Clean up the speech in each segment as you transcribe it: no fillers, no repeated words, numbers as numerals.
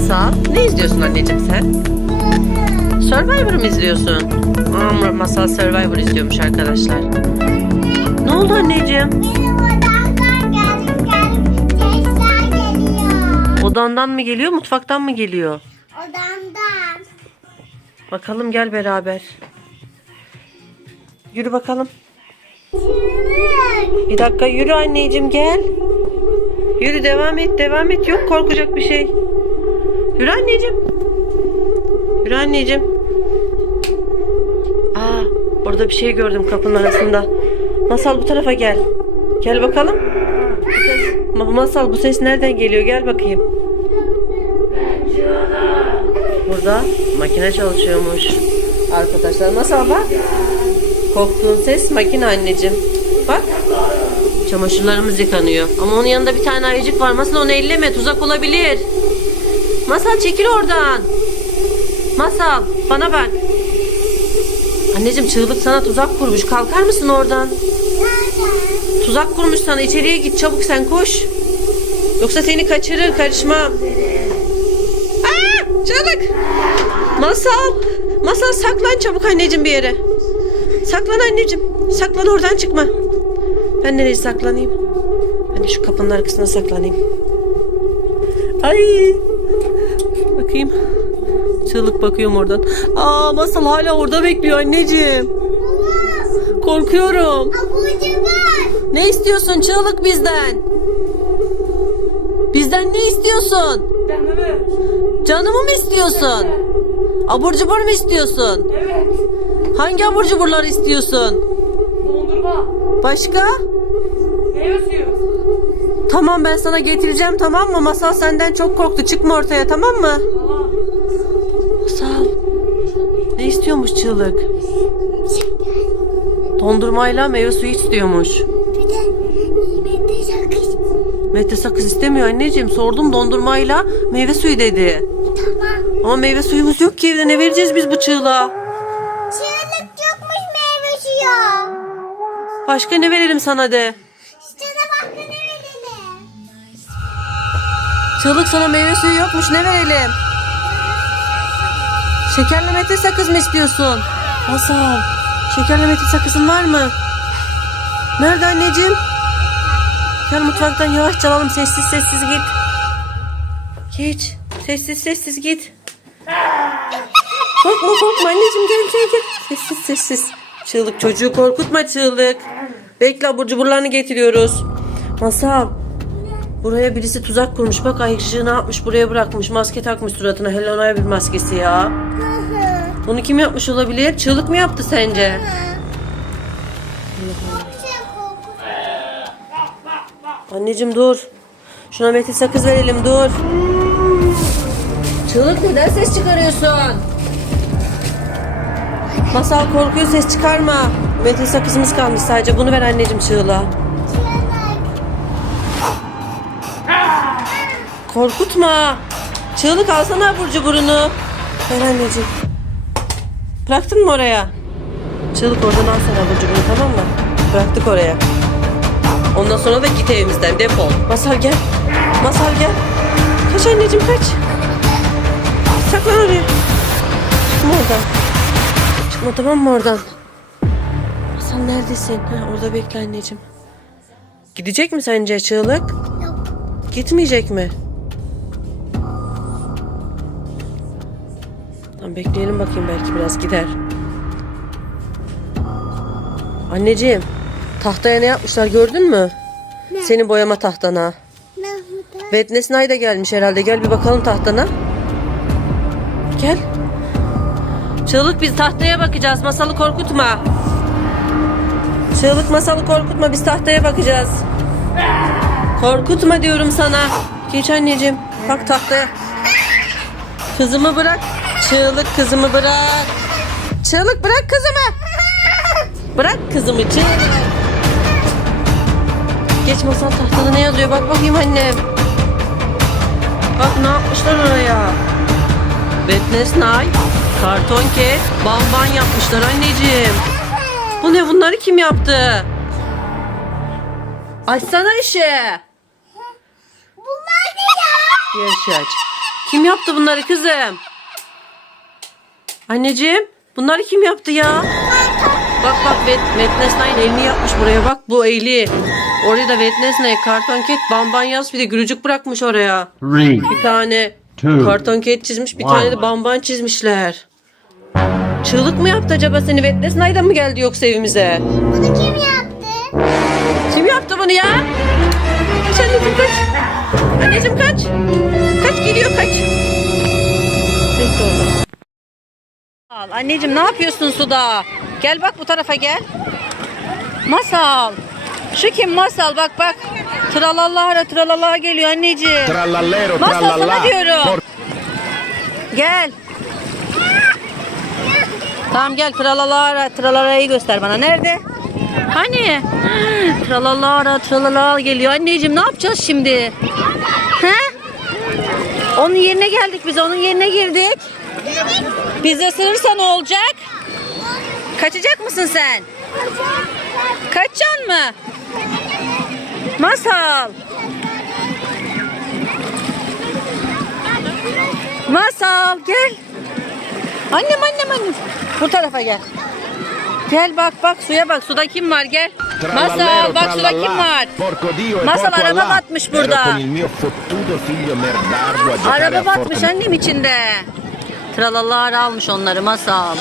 Masal, ne izliyorsun anneciğim sen? Survivor mı izliyorsun? Masal Survivor izliyormuş arkadaşlar. Ne oldu anneciğim? Benim odamdan gelip sesler geliyor. Odandan mı geliyor, mutfaktan mı geliyor? Odamdan. Bakalım, gel beraber. Yürü bakalım. Bir dakika, yürü anneciğim, gel. Yürü, devam et, devam et. Yok korkacak bir şey. Yürü anneciğim. Yürü anneciğim. Aa, orada bir şey gördüm kapının arasında. Masal, bu tarafa gel. Gel bakalım. Masal, bu ses nereden geliyor? Gel bakayım. Burada makine çalışıyormuş. Arkadaşlar, Masal bak. Korktuğun ses makine anneciğim. Bak. Çamaşırlarımız yıkanıyor. Ama onun yanında bir tane ayıcık var. Masal, onu elleme. Tuzak olabilir. Masal, çekil oradan. Masal, bana bak. Anneciğim, çığlık sana tuzak kurmuş. Kalkar mısın oradan? Tuzak kurmuş sana. İçeriye git çabuk, sen koş. Yoksa seni kaçırır. Karışmam. Aa, çığlık. Masal. Masal, saklan çabuk anneciğim bir yere. Saklan anneciğim. Saklan, oradan çıkma. Ben nereye saklanayım? Ben de şu kapının arkasına saklanayım. Ay. Bakayım. Çığlık bakıyorum oradan. Aa, Masal hala orada bekliyor anneciğim. Korkuyorum. Ne istiyorsun çığlık bizden? Bizden ne istiyorsun? Canımı mı istiyorsun? Abur cubur mu istiyorsun? Evet. Hangi abur cuburları istiyorsun? Dondurma. Başka? Meyve suyu. Tamam, ben sana getireceğim, tamam mı? Masal senden çok korktu. Çıkma ortaya, tamam mı? Tamam. Masal. Ne istiyormuş çığlık? Dondurmayla meyve suyu istiyormuş. Bir de Mete sakız. Mete sakız istemiyor anneciğim. Sordum, dondurmayla meyve suyu dedi. Tamam. Ama meyve suyumuz yok ki evde. Ne vereceğiz biz bu çığlığa? Çığlık çokmuş meyve suyu. Başka ne verelim sana de. Sana başka ne verelim? Çığlık, sana meyve suyu yokmuş, ne verelim? Şekerli Mete sakız mı istiyorsun? Masal, şekerli Mete sakızın var mı? Nerede anneciğim? Gel mutfaktan yavaşça alalım, sessiz sessiz git. Geç, sessiz sessiz git. Korkma korkma anneciğim, gel. Sessiz sessiz. Çığlık, çocuğu korkutma çığlık. Bekle, abur cuburlarını getiriyoruz. Masal, buraya birisi tuzak kurmuş. Bak, ayıcığı ne yapmış, buraya bırakmış. Maske takmış suratına. Helena bir maskesi ya. Bunu kim yapmış olabilir? Çığlık mı yaptı sence? Anneciğim dur. Şuna Mete sakız verelim, dur. Çığlık, neden ses çıkarıyorsun? Masal korkuyor, ses çıkarma. Mete sakızımız kalmış sadece. Bunu ver anneciğim çığlığa. Korkutma. Çığlık, alsana abur cuburunu. Ver anneciğim. Bıraktın mı oraya? Çığlık, oradan alsana abur cuburunu, tamam mı? Bıraktık oraya. Ondan sonra da git evimizden, defol. Masal gel. Masal gel. Kaç anneciğim, kaç. Saklan oraya. Çıkma oradan. Çıkma, tamam mı oradan? Masal neredesin? Ha, orada bekle anneciğim. Gidecek mi sence çığlık? Yok. Gitmeyecek mi? Tamam, bekleyelim bakayım, belki biraz gider. Anneciğim, tahtaya ne yapmışlar gördün mü? Ne? Senin boyama tahtana. Nerede? Wednesday da gelmiş herhalde. Gel bir bakalım tahtana. Gel. Çığlık, biz tahtaya bakacağız. Masalı korkutma. Çığlık, Masalı korkutma. Biz tahtaya bakacağız. Korkutma diyorum sana. Geç anneciğim. Bak tahtaya. Kızımı bırak. Çığlık, kızımı bırak. Çığlık, bırak kızımı. Bırak kızımı çığlık. Geç, Masal tahtada ne yazıyor? Bak bakayım annem. Bak ne yapmışlar oraya. Wednesday, karton ket, bamban yapmışlar anneciğim. Bu ne, bunları kim yaptı? Açsana işe. Bunlar ne ya? Diğer ışığı aç. Kim yaptı bunları kızım? Anneciğim bunları kim yaptı ya? Bak Wednesday'ın elini yapmış buraya bak bu eli. Oraya da Wednesday, Karton Cat, Bamban yaz bir de gülücük bırakmış oraya. 3, Bir tane 2, Karton Cat çizmiş bir One. tane de Bamban çizmişler. Çığlık mı yaptı acaba seni? Wednesday'dan mı geldi yoksa evimize? Bunu kim yaptı? Kim yaptı bunu ya? Kaç anneciğim kaç. Anneciğim kaç. Kaç geliyor kaç. Bekle orada. Al, anneciğim ne yapıyorsun suda? Gel bak bu tarafa gel. Masal. Şu kim Masal bak bak. Tralala tralala geliyor anneciğim. Trallallero, Masal sana trallallà. diyorum. Gel. Tamam gel tralala tralala'yı göster bana. Nerede? Hani? Tralala tralala geliyor. Anneciğim ne yapacağız şimdi? He? Onun yerine geldik biz. Onun yerine girdik. Bizi ısırırsa ne olacak? Kaçacak mısın sen? Kaçacaksın mı? Masal. Masal gel. Annem. Bu tarafa gel. Gel bak suya bak. Suda kim var gel. Masal bak suda kim var? Porco Dio e Masal porco araba Allah. batmış Ero burada. con il mio fottuto figlio merdardo a giocare Araba a batmış Fortnite. annem içinde. Tralallar almış onları Masal.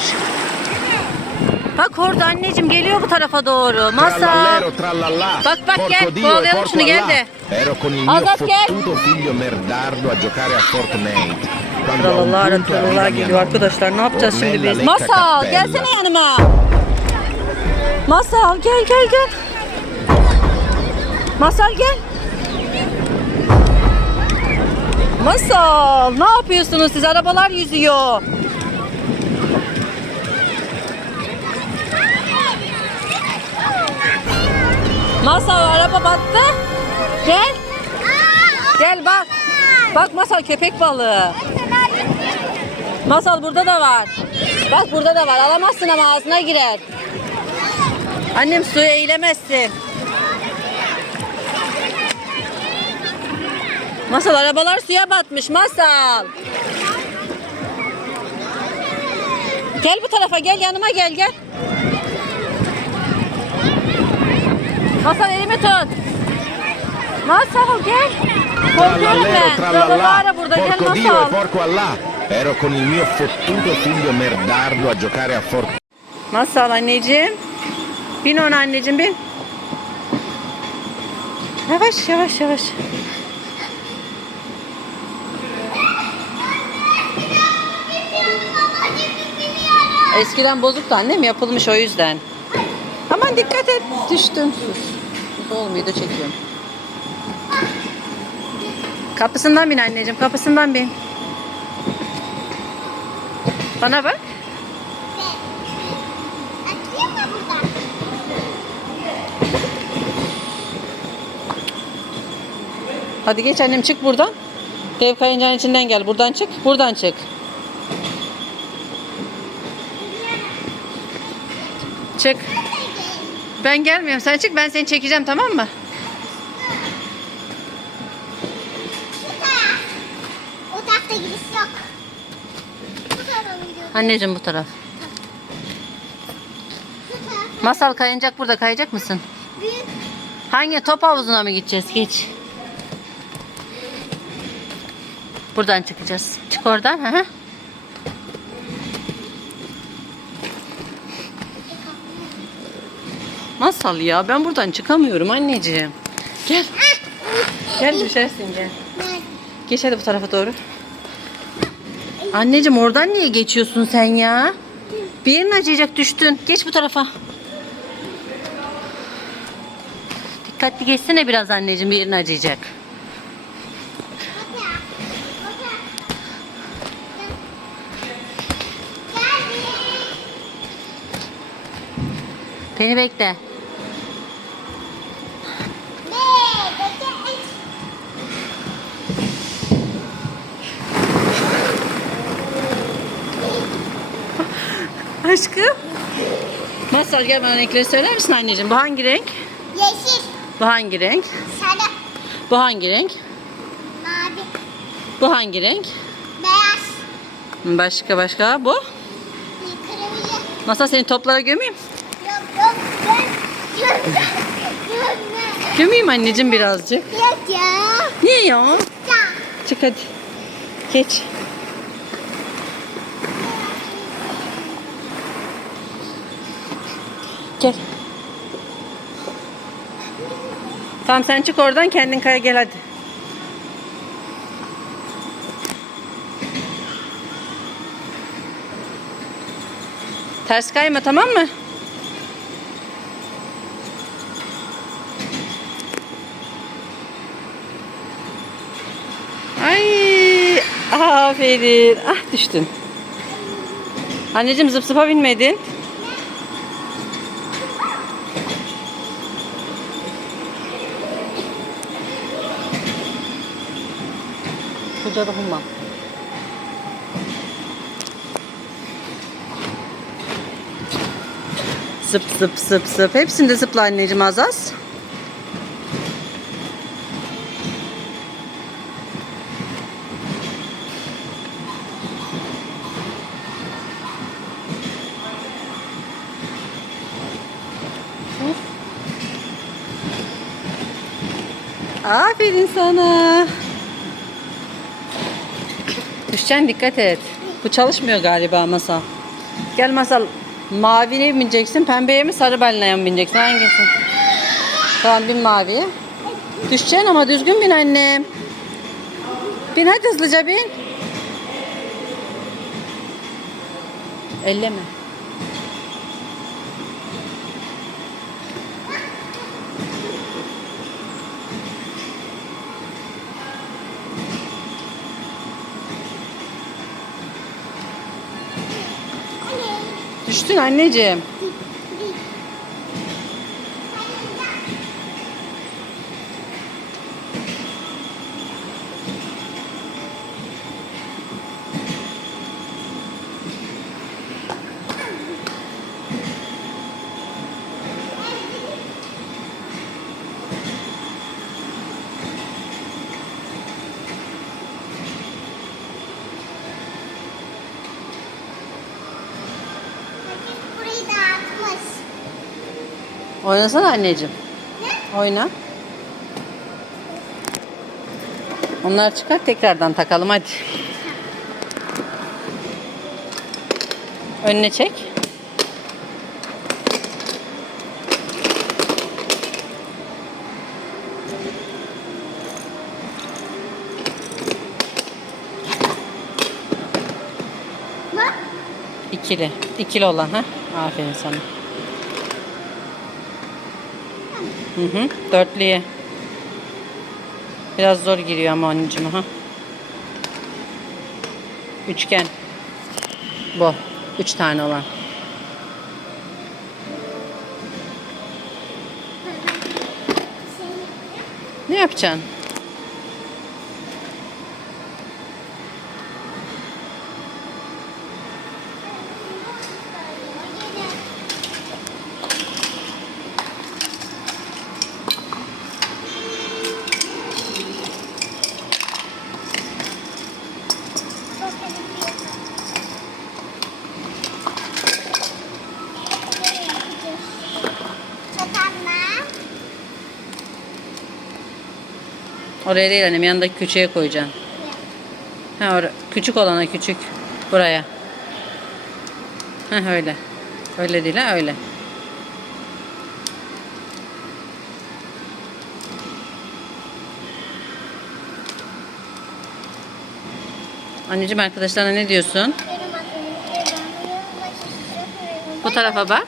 Bak orada anneciğim geliyor bu tarafa doğru. Masal. Trallallero, trallallà. Bak, Porco gel, Dio e kovalayalım porco şunu, gel Allah. de. Ero con il mio Azat, gel. fottuto figlio merdardo a giocare a Fortnite. Quando a un Tralallar punto arriva tralala mia geliyor nonna, arkadaşlar. Ne yapacağız şimdi Ornella biz? lecca Masal cappella. gelsene yanıma. Masal gel. Masal gel. Masal ne yapıyorsunuz siz? Arabalar yüzüyor. Masal araba battı. Gel. Gel bak. Bak Masal köpek balığı. Masal burada da var. Bak burada da var. Alamazsın ama ağzına girer. Annem suya eğilemezsin. Masal arabalar suya batmış Masal. Gel bu tarafa gel yanıma gel. Masal elimi tut. Masal gel. Korkuyorum Trallallero, ben. trallallà. Tralallara burada gel Porco Dio e Masal. porco Allah. Ero con il mio fottuto figlio merdardo a giocare a Fortnite. Masal anneciğim. Bin ona anneciğim bin. Yavaş. Eskiden bozuktu annem yapılmış o yüzden. Aman dikkat et. Düştün. Sus olmuyor da çekiyorum. Kapısından bin anneciğim kapısından bin. Bana bak. Atayım mı buradan? Hadi geç annem çık buradan. Dev kayıncağın içinden gel. Buradan çık. Buradan çık. Çık. Ben gelmiyorum. Sen çık. Ben seni çekeceğim tamam mı? O tarafta giriş yok. Bu tarafa gidiyoruz. Anneciğim bu taraf. Bu taraf Masal kayıncak burada. Kayacak mısın? büyük. Hangi top havuzuna mı gideceğiz? Geç. Buradan çıkacağız. Çık oradan. Hı. Masal ya ben buradan çıkamıyorum anneciğim. Gel. Gel düşersin gel. Nerede? Geç hadi bu tarafa doğru. Anneciğim oradan niye geçiyorsun sen ya? Bir yerin acıyacak düştün. Geç bu tarafa. Dikkatli geçsene biraz anneciğim bir yerin acıyacak. Beni bekle. Aşkım. Masal gel bana renkleri söyler misin anneciğim? Bu hangi renk? Yeşil, Bu hangi renk? sarı, Bu hangi renk? mavi, Bu hangi renk? Başka bu. Kırmızı. Masal seni toplara gömeyim. Yok gömme. Gömeyim anneciğim birazcık. Yok ya. Niye ya? Ya. Çık hadi. Geç. Gel. Tamam sen çık oradan kendin kaya gel hadi. Ters kayma tamam mı? Ay aferin. Ah düştün. Anneciğim zıp zıpa binmedin. Koca dokunma. Zıp zıp zıp zıp. Hepsinde zıpla anneciğim az az. Aferin sana. Düşeceksin dikkat et. Bu çalışmıyor galiba Masal. Gel Masal. Maviye mi bineceksin, pembeye mi, sarı balinaya mı bineceksin? Hangisi? Tamam bin maviye. Düşeceksin ama düzgün bin annem. Bin hadi hızlıca bin. Elleme. Düştün anneciğim. Burayı dağıtmış. Oynasana anneciğim. Oyna. Onlar çıkar tekrardan takalım hadi. Önüne çek. Bak. İkili. İkili olan ha. Aferin sana. Dörtlüye. Biraz zor giriyor ama anneciğim ha. Üçgen. Bu. 3 tane olan. Ne yapacaksın? Oraya değil annem, yanındaki küçüğe koyacaksın. Ha, küçük olana küçük. Buraya. Ha öyle. Öyle değil ha, öyle. Anneciğim arkadaşlarına ne diyorsun? Bu tarafa bak.